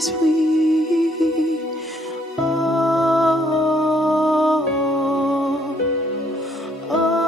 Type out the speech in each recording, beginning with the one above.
sweet. Oh, oh, oh,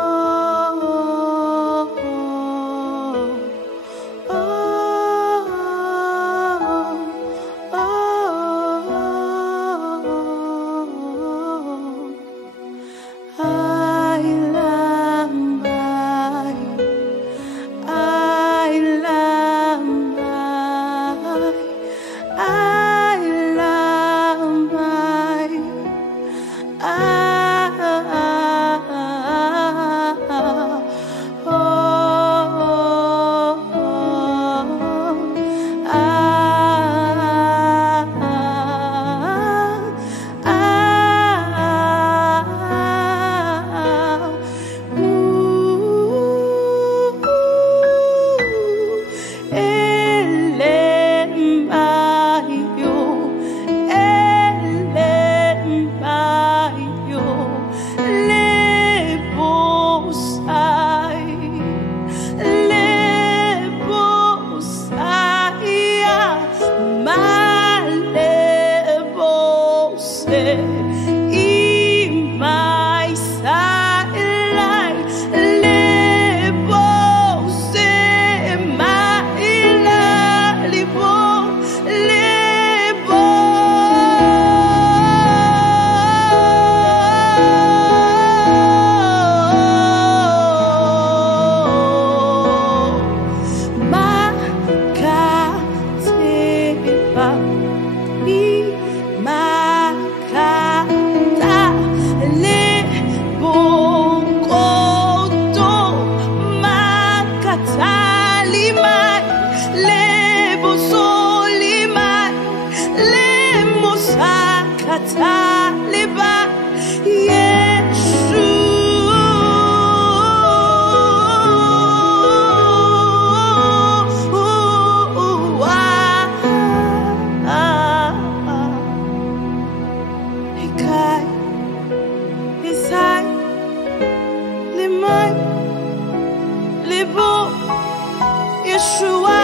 Yeshua,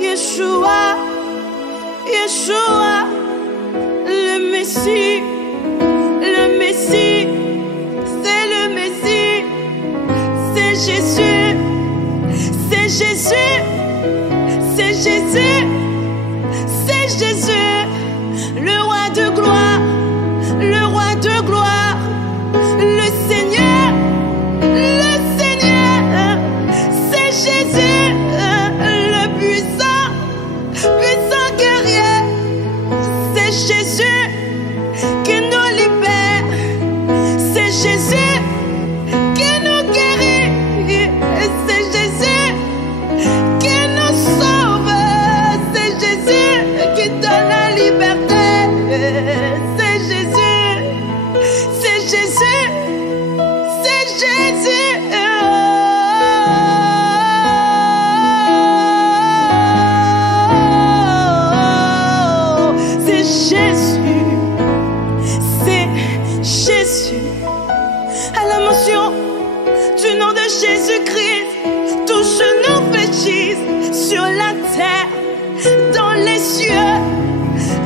Yeshua, Yeshua, le Messie, le Messie, c'est le Messie, c'est Jésus, c'est Jésus, c'est Jésus, c'est Jésus, le roi de gloire, le roi de gloire, le Seigneur, c'est Jésus, le puissant, puissant guerrier, c'est Jésus qui nous libère, c'est Jésus qui nous guérit, c'est Jésus qui nous sauve, c'est Jésus qui donne la liberté, c'est Jésus, c'est Jésus, c'est Jésus. À la mention du nom de Jésus-Christ, tous genoux fléchissent sur la terre, dans les cieux.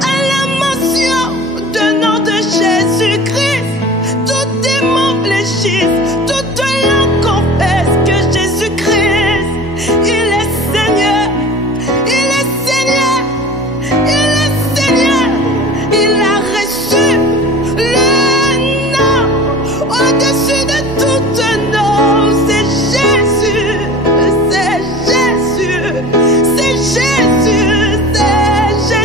À la mention du nom de Jésus-Christ, tout démon fléchissent, toute langue confesse que Jésus-Christ, il est Seigneur, il est Seigneur, il est Seigneur, il a reçu le nom au-dessus de tout nom, c'est Jésus, c'est Jésus, c'est Jésus, c'est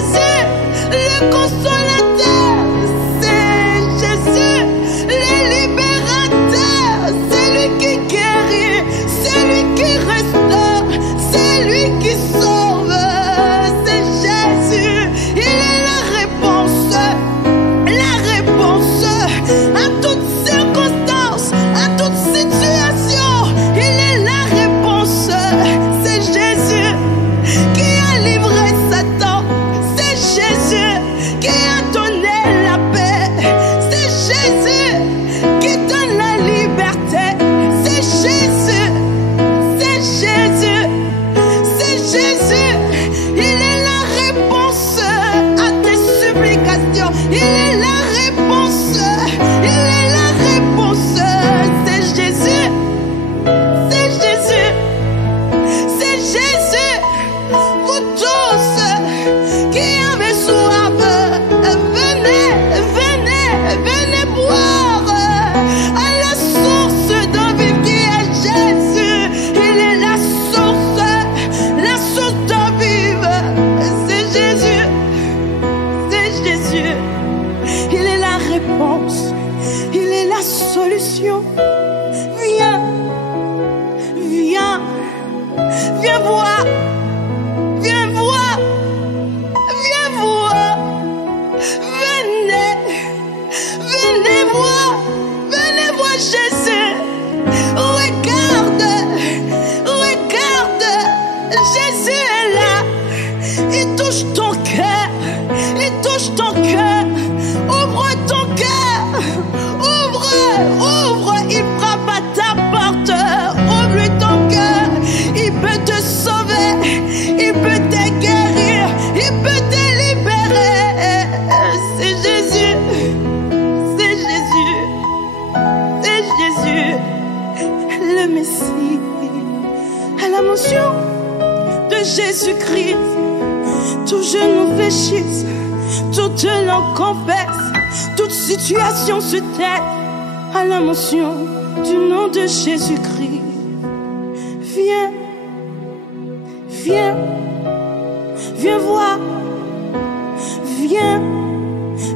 solution. Viens, viens, viens voir, viens voir, viens voir. Venez, venez voir Jésus. Regarde, regarde, Jésus est là. Il touche ton cœur, il touche ton cœur. Ouvre ton cœur, ouvre, ouvre. Il frappe à ta porte. Ouvre ton cœur. Il peut te sauver, il peut te guérir, il peut te libérer. C'est Jésus, c'est Jésus, c'est Jésus, le Messie. À la mention de Jésus-Christ, tout genou fléchisse, toute langue confesse, toute situation se tait à la mention du nom de Jésus-Christ. Viens, viens, viens voir, viens,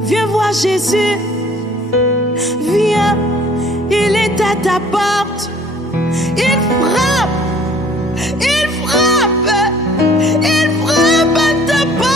viens voir Jésus. Viens, il est à ta porte, il frappe, il frappe, il frappe à ta porte.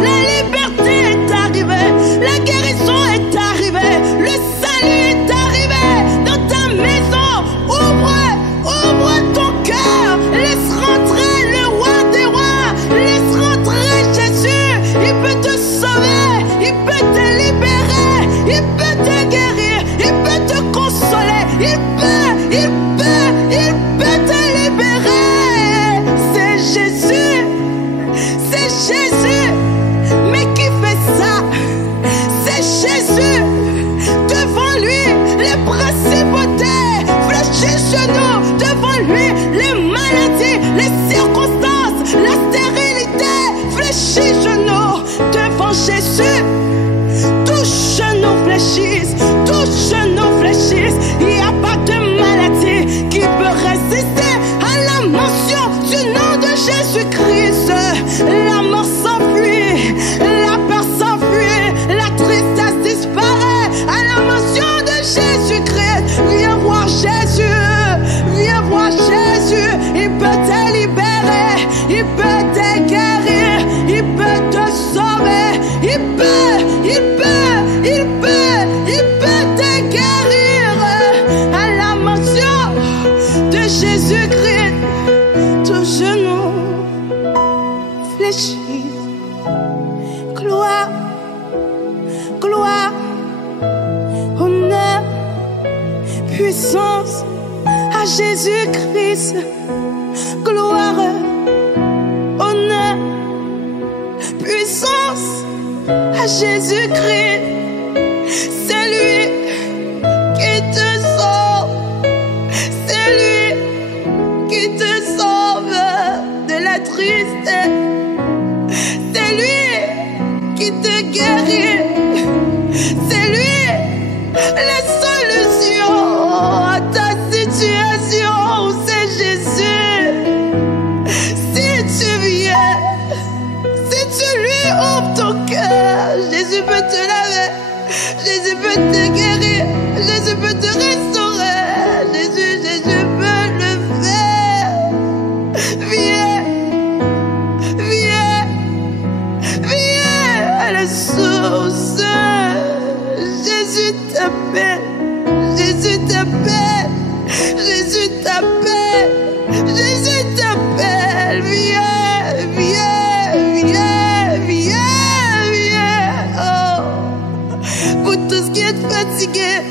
La liberté est arrivée, la guérison est arrivée, le salut est arrivé dans ta maison. Ouvre, ouvre ton cœur, laisse rentrer le roi des rois, laisse rentrer Jésus. Il peut te sauver, il peut te libérer, il peut te guérir, il peut te consoler, il peut te libérer. C'est Jésus, c'est Jésus. Mais qui fait ça? C'est Jésus. Devant lui, les principautés fléchissent genoux. Devant lui, les maladies, les circonstances, la stérilité fléchissent genoux. Devant Jésus, tous genoux fléchissent, tous genoux fléchissent. Il n'y a pas de maladie qui peut résister à la mention du nom de Jésus-Christ. La mort s'enfuit, la peur s'enfuit, la tristesse disparaît à la mention de Jésus-Christ. Viens voir Jésus, viens voir Jésus. Il peut te libérer, il peut te guérir, il peut te sauver, il peut te guérir. À la mention de Jésus-Christ, tous genoux fléchissent. Gloire, gloire, honneur, puissance à Jésus-Christ. Gloire, honneur, puissance à Jésus-Christ. C'est lui qui te sauve, c'est lui qui te sauve de la tristesse, c'est lui qui te guérit, c'est lui la solution à ta situation. C'est Jésus. Si tu viens, si tu lui ouvres ton cœur, Jésus peut te laver, Jésus peut te guérir, Jésus peut te restaurer, Jésus peut le faire. Viens, viens, viens à la source. Jésus t'appelle, Jésus t'appelle, Jésus t'appelle, Jésus t'appelle. Viens, viens, viens, viens, viens. Oh. Pour tous qui êtes fatigués,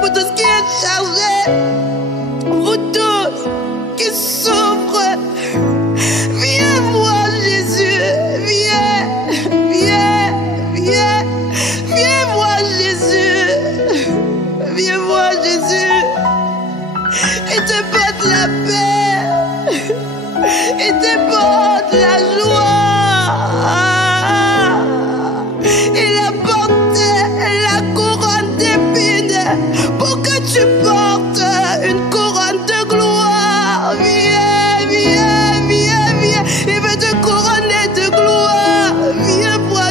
pour tous qui êtes chargés, pour tous qui souffrent, viens voir Jésus. Viens, viens, viens, viens voir Jésus. Viens voir Jésus. Il te porte la paix, il te porte la joie. Il a porté la couronne d'épines pour que tu portes une couronne de gloire. Viens, viens, viens, viens. Il veut te couronner de gloire. Viens voir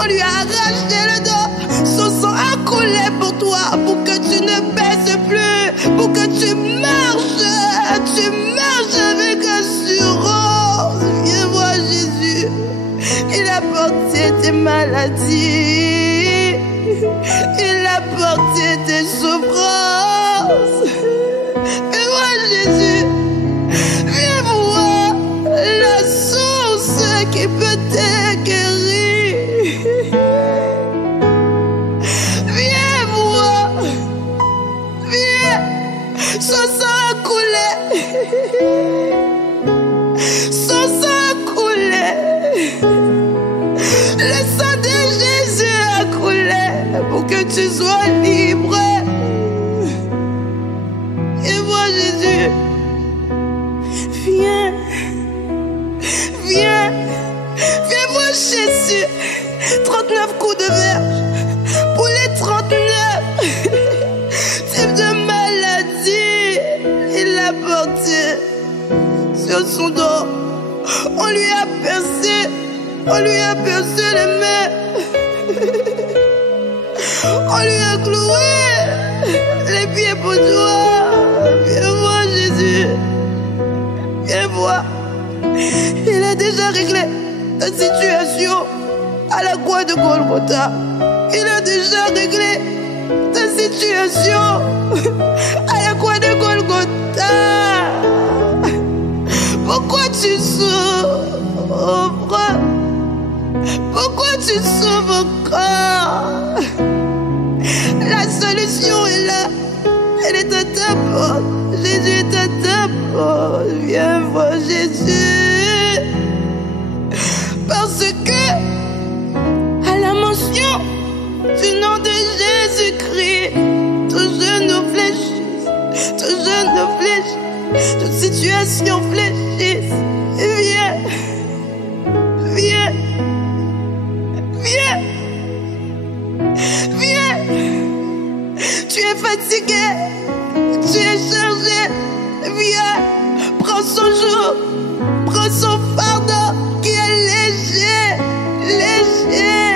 On lui a arraché le dos. Son sang a coulé pour toi, pour que tu ne baisses plus, pour que tu marches avec assurance. Viens voir Jésus. Il a porté tes maladies. Il a porté tes souffrances. Viens voir Jésus. Viens voir la source qui peut te guérir. Viens voir. Viens. Son sang a coulé. Son sang a coulé. Le sang de Jésus a coulé pour que tu sois libre. Et vois Jésus. Viens. Viens. Viens voir Jésus. 39 coups de verge pour les 39 types de maladies. Il l'a porté sur son dos. On lui a percé. On lui a percé les mains. On lui a cloué les pieds pour toi. Viens voir Jésus. Viens voir. Il a déjà réglé ta situation à la croix de Golgotha. Il a déjà réglé ta situation à la croix de Golgotha. Pourquoi tu souffres? Pourquoi tu souffres encore? La solution est là. Elle est à ta porte. Jésus est à ta porte. Viens voir Jésus. Parce que à la mention du nom de Jésus-Christ, tout genou fléchisse, tout genou fléchisse, toute situation fléchisse. Viens. Viens. Viens. Viens. Tu es fatigué. Tu es chargé. Viens. Prends son joug. Prends son fardeau qui est léger. Léger.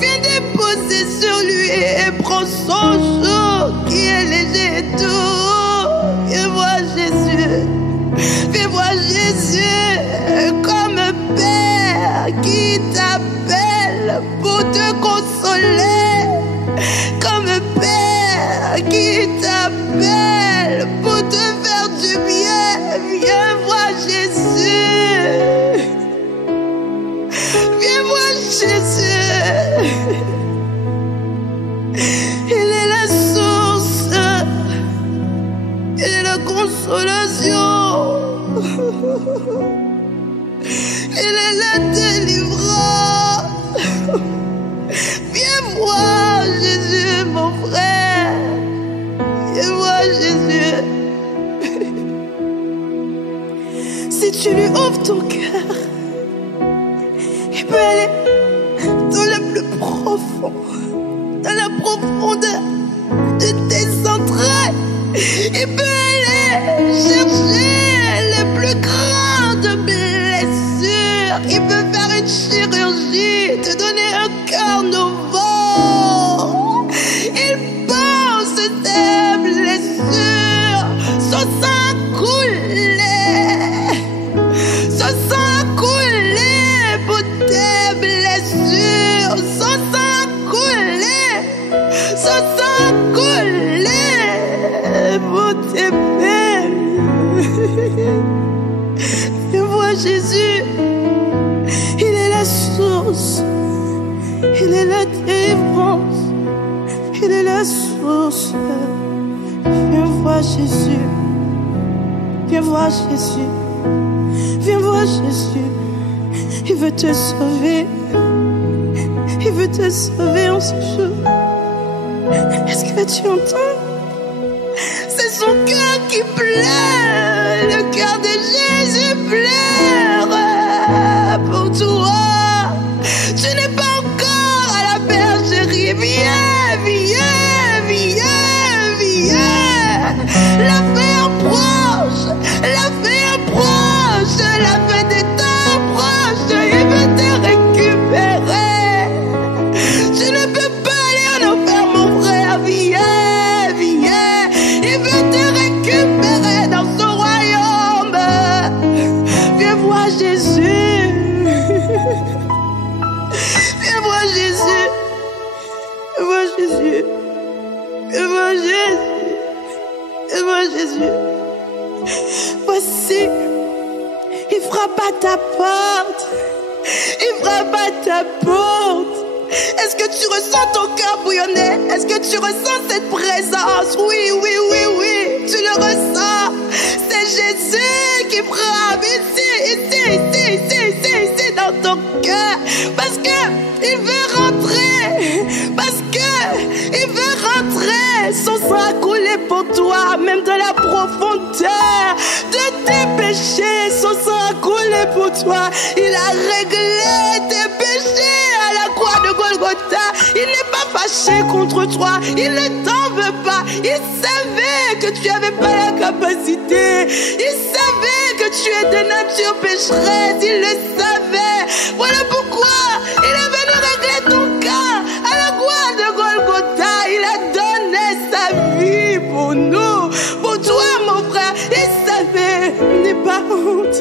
Viens déposer sur lui et prends son joug qui est léger et tout. Viens voir Jésus. Viens voir Jésus comme Père qui t'appelle pour te consoler. Comme Père qui t'appelle pour te faire du bien. Viens voir Jésus. Viens voir Jésus. Il est la source. Il est la consolation. Il est la délivrance. Viens voir Jésus, mon frère. Viens voir Jésus. Si tu lui ouvres ton cœur, il peut aller dans le plus profond, dans la profondeur de tes entrailles. Il peut aller chercher les plus grandes blessures. Il peut faire une chirurgie, te donner un cœur nouveau. Il pense tes blessures. Son sang a coulé. Son sang a coulé pour tes blessures. Son sang a coulé. Son sang a coulé pour tes peines. Viens voir Jésus. Il est la source. Il est la délivrance. Il est la source. Viens voir Jésus. Viens voir Jésus. Viens voir Jésus. Il veut te sauver. Il veut te sauver en ce jour. Est-ce que tu entends? C'est son cœur qui pleure. Le cœur de Jésus pleure pour toi. Tu n'es pas encore à la bergerie. Viens, viens, viens, viens. La fin approche. La fin approche. La fin des temps approche. Il veut te récupérer. Jésus. Voici, il frappe à ta porte. Il frappe à ta porte. Est-ce que tu ressens ton cœur bouillonner? Est-ce que tu ressens cette présence? Oui, oui, oui, oui, tu le ressens. C'est Jésus qui frappe ici, dans ton cœur. Parce que il veut rentrer. Parce que il veut rentrer. Son sang a coulé pour toi, même dans la profondeur de tes péchés. Son sang a coulé pour toi. Il a réglé tes péchés à la croix de Golgotha. Il n'est pas fâché contre toi. Il ne t'en veut pas. Il savait que tu n'avais pas la capacité. Il savait que tu es de nature pécheresse. Il le savait. Voilà pourquoi il est venu régler ton cas à la croix de Golgotha. Il a donné sa vie pour nous, pour toi, mon frère. Il savait. N'aie pas honte.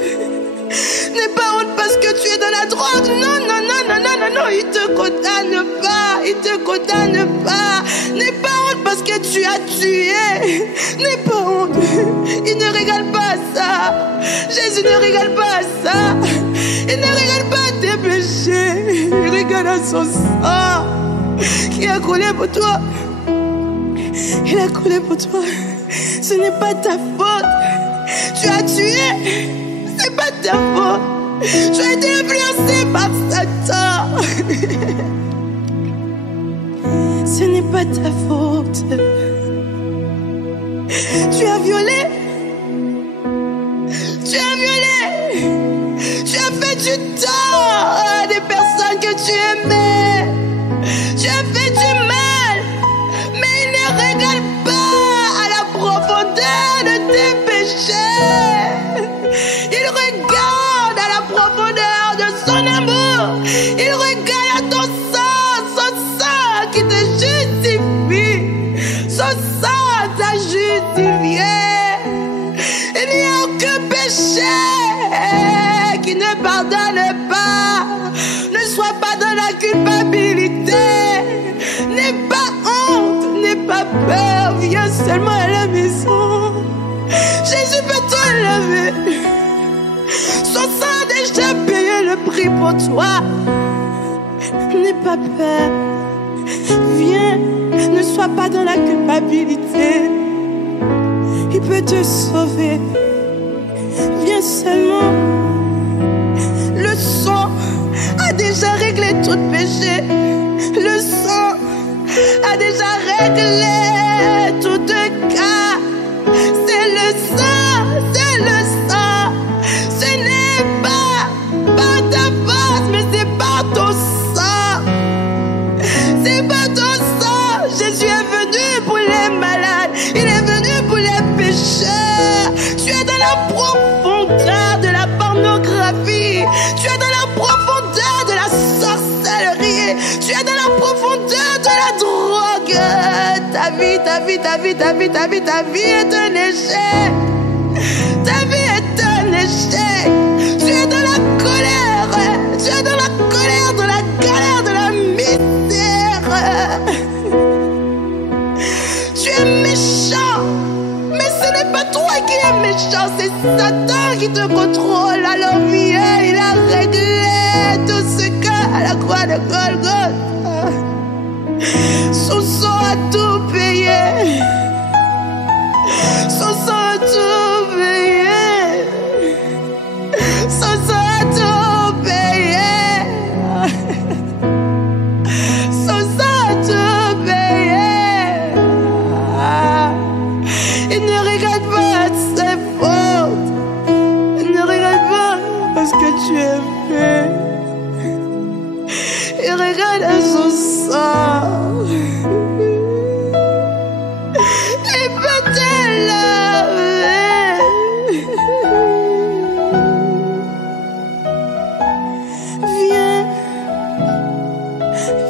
N'aie pas honte parce que tu es dans la drogue. Non, non, non, non, non, non, non. Il te condamne pas. Il te condamne pas. N'aie pas honte parce que tu as tué. N'aie pas honte. Il ne régale pas à ça. Jésus ne régale pas à ça. Il ne régale pas à tes péchés. Il régale à son sang qui a coulé pour toi. Il a coulé pour toi. Ce n'est pas ta faute. Tu as tué. C'est pas ta faute. Tu as été influencé par Satan. Ce n'est pas ta faute. Tu as violé. Tu as violé. Tu as fait du tort à des personnes que tu aimais. Tu as fait du mal. Mais il ne régale pas à la profondeur de tes péchés. Il regarde à la profondeur de son amour. Il regarde à ton sang, son sang qui te justifie. Son sang t'a justifié. Il n'y a aucun péché qui ne pardonne pas. Ne sois pas dans la culpabilité. N'aie pas honte, n'aie pas peur. Viens seulement à la maison. Jésus peut te laver. Son sang a déjà payé le prix pour toi. N'aie pas peur. Viens, ne sois pas dans la culpabilité. Il peut te sauver. Viens seulement. Le sang a déjà réglé tout péché. Le sang a déjà réglé tout cas. C'est le sang, c'est le sang. Ce n'est pas par ta force, mais c'est par ton sang. C'est par ton sang. Jésus est venu pour les malades. Il est venu pour les pécheurs. Tu es dans la profondeur de la pornographie. Tu es dans la profondeur de la sorcellerie. Tu es dans la profondeur de la drogue. Ta vie est un échec. Ta vie est un échec. Tu es dans la colère. Tu es dans la colère, dans la galère, de la misère. Tu es méchant. Mais ce n'est pas toi qui es méchant. C'est Satan qui te contrôle. Alors viens, il a réglé tout ce cas à la croix de Golgotha. Son sang a tout payé. Son sang a tout payé. Son sang a tout payé. Son sang a tout payé. Il ne regarde pas à ses fautes. Il ne regarde pas parce que tu es fait. Il regarde à son sang. Il peut te laver. Viens.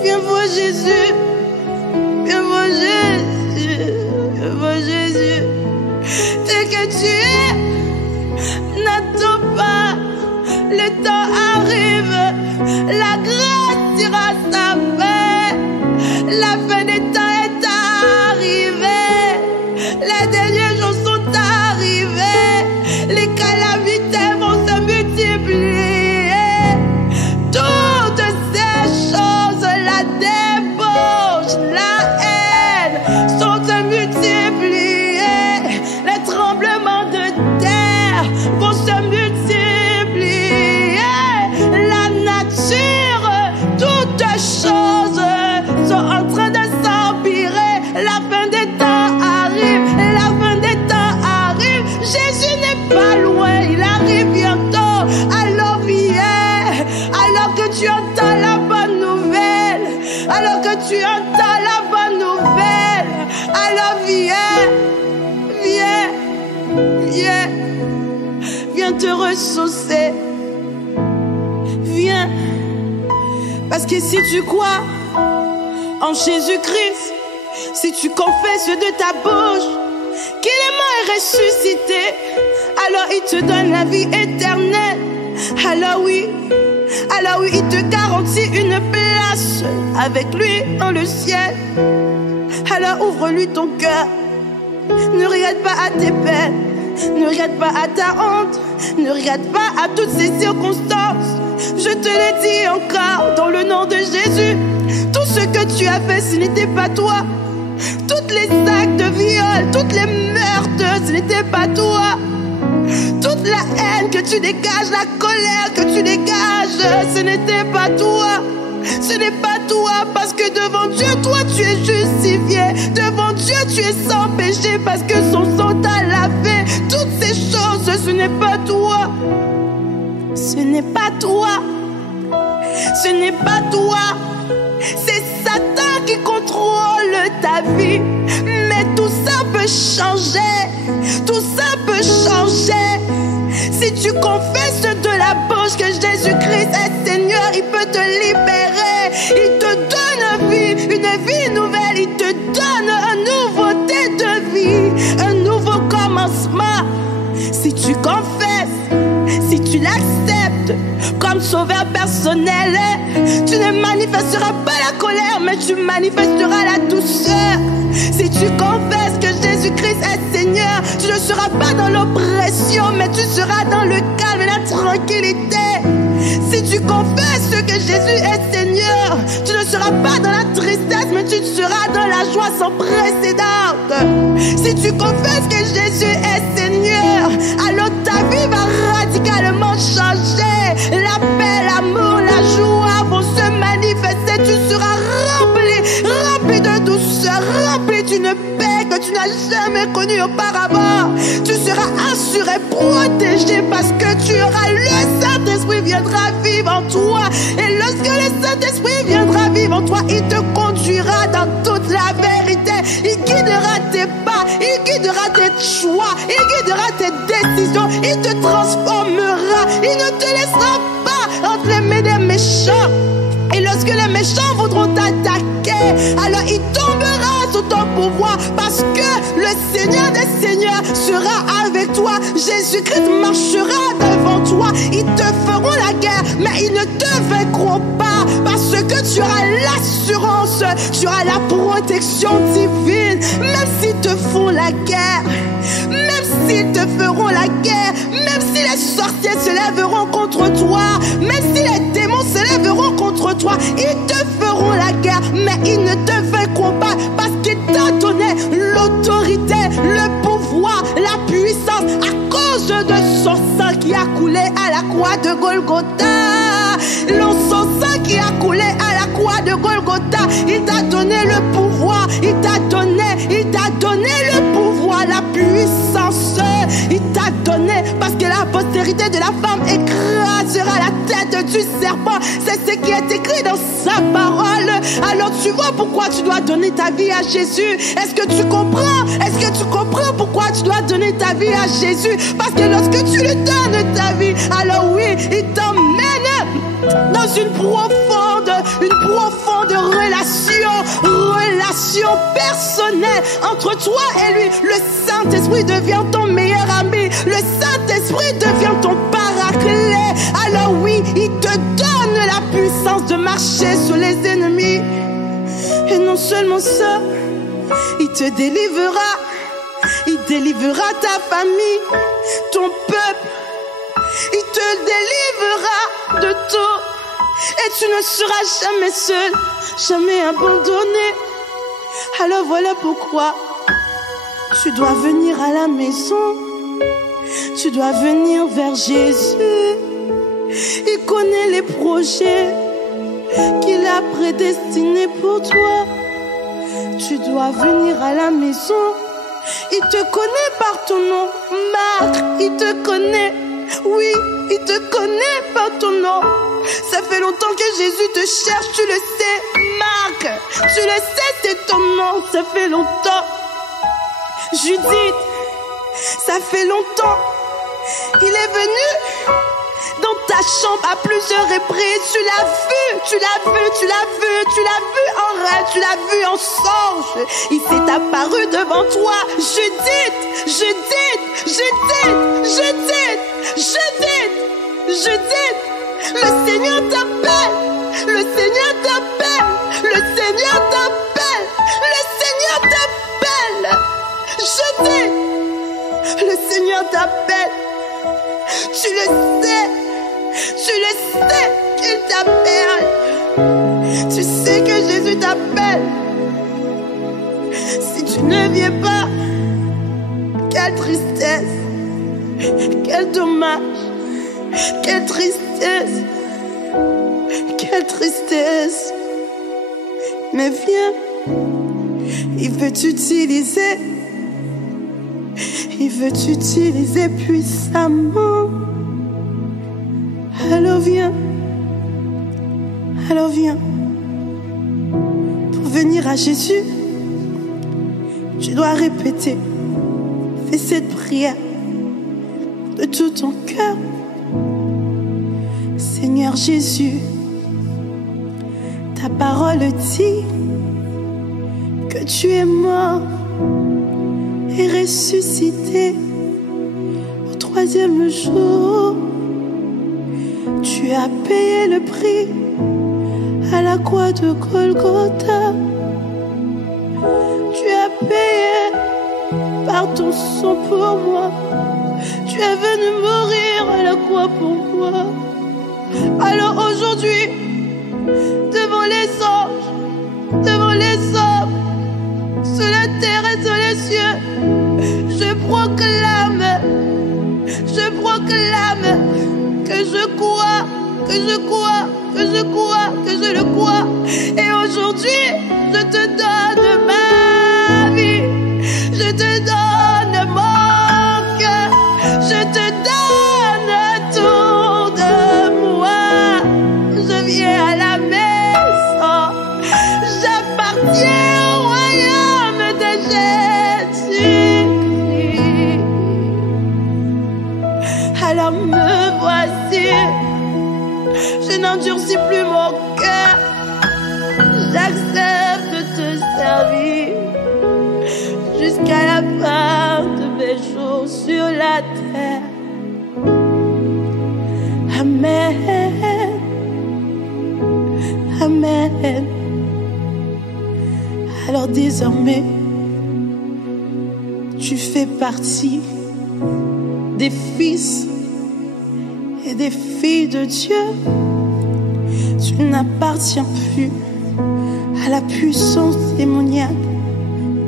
Viens voir Jésus. Viens voir Jésus. Viens voir Jésus. Tel que tu es, n'attends pas. Le temps arrive. La grâce ira sa fin. La fin des temps est arrivée. Les derniers jours sont viens te ressourcer. Viens. Parce que si tu crois en Jésus-Christ, si tu confesses de ta bouche qu'il est mort et ressuscité, alors il te donne la vie éternelle. Alors oui, il te garantit une place avec lui dans le ciel. Alors ouvre-lui ton cœur. Ne regarde pas à tes peines, ne regarde pas à ta honte, ne regarde pas à toutes ces circonstances. Je te l'ai dit encore, dans le nom de Jésus, tout ce que tu as fait, ce n'était pas toi. Toutes les actes de viol, toutes les meurtres, ce n'était pas toi. Toute la haine que tu dégages, la colère que tu dégages, ce n'était pas toi. Ce n'est pas toi, parce que devant Dieu, toi tu es justifié. Devant Dieu, tu es sans péché, parce que son sang t'a lavé. Toutes ces choses, ce n'est pas toi. Ce n'est pas toi. Ce n'est pas toi. C'est Satan qui contrôle ta vie. Mais tout ça peut changer. Tout ça peut changer. Si tu confesses de la bouche que Jésus-Christ est Seigneur, il peut te libérer. Il te donne une vie nouvelle. Il te donne une nouveauté de vie, un nouveau commencement. Si tu confesses, si tu l'acceptes comme sauveur personnel, tu ne manifesteras pas la colère, mais tu manifesteras la douceur. Si tu confesses que Jésus-Christ est Seigneur, tu ne seras pas dans l'oppression, mais tu seras dans le calme et la tranquillité. Si tu confesses que Jésus est Seigneur, tu ne seras pas dans la tristesse, mais tu seras dans la joie sans précédent. Si tu confesses que Jésus est Seigneur, alors ta vie va radicalement changer. La paix, l'amour, la joie vont se manifester. Tu seras rempli de douceur, rempli d'une paix que tu n'as jamais connue auparavant. Tu seras assuré, protégé, parce que tu auras le Saint-Esprit viendra vivre en toi. Et lorsque le Saint-Esprit viendra vivre en toi, il te conduira dans toute la vérité. Il guidera tes pas, il guidera tes choix, il guidera tes décisions, il te transformera. Il ne te laissera pas entre les mains des méchants. Et lorsque les méchants voudront t'attaquer, alors il tombera sous ton pouvoir, parce que le Seigneur des Seigneurs sera avec toi. Jésus-Christ marchera devant toi. Ils te feront la guerre, mais ils ne te vaincront pas, parce que tu auras l'assurance, tu auras la protection divine. Même s'ils te font la guerre, même s'ils te feront la guerre, même si les sorciers se lèveront contre toi, même si les démons se lèveront contre toi, ils te feront la guerre, mais ils ne te vaincront pas, parce qu'il t'a donné l'autorité, le pouvoir, la puissance, à cause de son sang qui a coulé à la croix de Golgotha. Son sang qui a coulé à la croix de Golgotha, il t'a donné le pouvoir, il t'a donné le pouvoir, la puissance, il t'a donné, parce que la postérité de la femme écrasera la tête du serpent. C'est ce qui est écrit dans sa parole. Alors tu vois pourquoi tu dois donner ta vie à Jésus. Est-ce que tu comprends? Est-ce que tu comprends pourquoi tu dois donner ta vie à Jésus? Parce que lorsque tu lui donnes ta vie, alors oui, il t'emmène dans une profonde relation personnelle entre toi et lui. Le Saint-Esprit devient ton meilleur ami. Le Saint-Esprit devient ton paraclet. Alors oui, il te donne la puissance de marcher sur les ennemis. Et non seulement ça, il te délivrera. Il délivrera ta famille, ton peuple. Il te délivrera de tout. Et tu ne seras jamais seul, jamais abandonné. Alors voilà pourquoi tu dois venir à la maison. Tu dois venir vers Jésus. Il connaît les projets qu'il a prédestinés pour toi. Tu dois venir à la maison. Il te connaît par ton nom. Marc, il te connaît. Oui, il te connaît par ton nom. Ça fait longtemps que Jésus te cherche, tu le sais. Marc, tu le sais, c'est ton nom. Ça fait longtemps. Judith, ça fait longtemps. Il est venu dans ta chambre à plusieurs reprises. Tu l'as vu, tu l'as vu, tu l'as vu, tu l'as vu en rêve, tu l'as vu en songe. Il s'est apparu devant toi. Judith, Judith, Judith, Judith, Judith, Judith. Le Seigneur t'appelle, le Seigneur t'appelle, le Seigneur t'appelle, le Seigneur t'appelle. Judith, le Seigneur t'appelle. Tu le sais qu'il t'appelle. Tu sais que Jésus t'appelle. Si tu ne viens pas, quelle tristesse, quel dommage, quelle tristesse, quelle tristesse. Mais viens, il veut t'utiliser. Il veut t'utiliser puissamment. Alors viens. Alors viens. Pour venir à Jésus, tu dois répéter. Fais cette prière de tout ton cœur. Seigneur Jésus, ta parole dit que tu es mort et ressuscité au 3e jour. Tu as payé le prix à la croix de Golgotha. Tu as payé par ton sang pour moi. Tu es venu mourir à la croix pour moi. Alors aujourd'hui, devant les anges, devant les hommes, sur la terre et sur les cieux, je proclame que je crois, que je crois, que je crois, que je le crois. Et aujourd'hui, je te donne ma vie, je te donne mon cœur, je te donne tout de moi. Je viens à la maison, j'appartiens au royaume de Jésus. Alors me voici, je n'endurcis plus mon cœur. J'accepte de te servir jusqu'à la fin de mes jours sur la terre. Amen. Amen. Alors désormais, tu fais partie des fils et des filles de Dieu. Tu n'appartiens plus à la puissance démoniaque,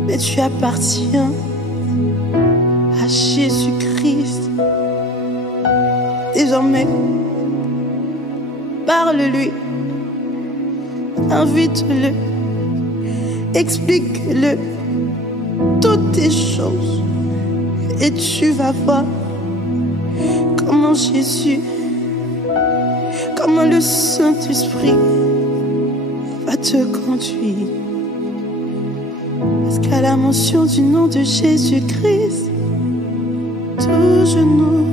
mais tu appartiens à Jésus-Christ. Désormais, parle-lui, invite-le, explique-le toutes tes choses et tu vas voir comment Jésus, comment le Saint-Esprit va te conduire. Parce qu'à la mention du nom de Jésus-Christ, tout genou